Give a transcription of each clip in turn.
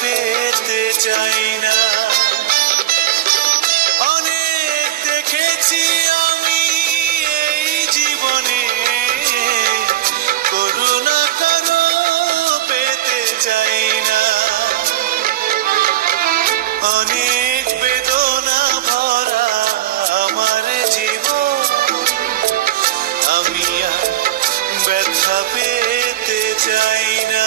পেতে চাই না। অনেক দেখেছি আমি এই জীবনে, করুণা কারো পেতে চাই না। অনেক বেদনা ভরা আমার জীবন, আমি আর ব্যথা পেতে চাই না।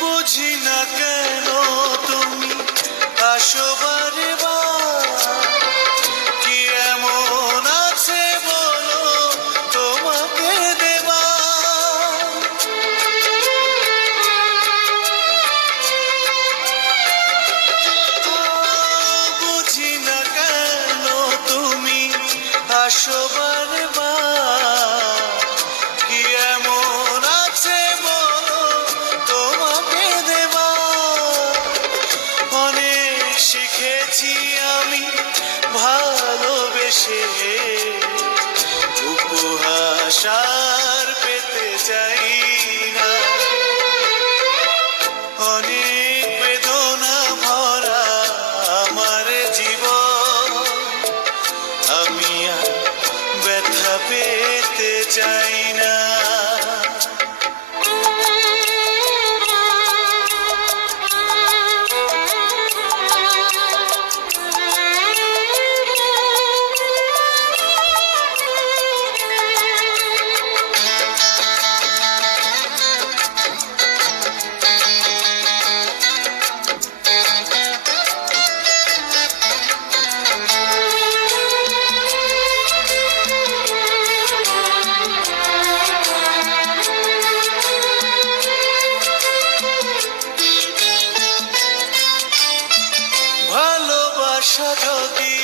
বুঝি না কেন তুমি আসো বারে বার, কি এমন আছে বলো তোমাকে দেবা। বুঝি না কেন তুমি আসো বারে বার, কি এমন আছে বলো তোমাকে দেবা। অনেক শিখেছি আমি ভালোবেসে, উপহাস আর পেতে চাই না। অনেক বেদনা ভরা আমার জীবন, আমি আর ব্যথা পেতে চাই না। ভালোবাসা যদি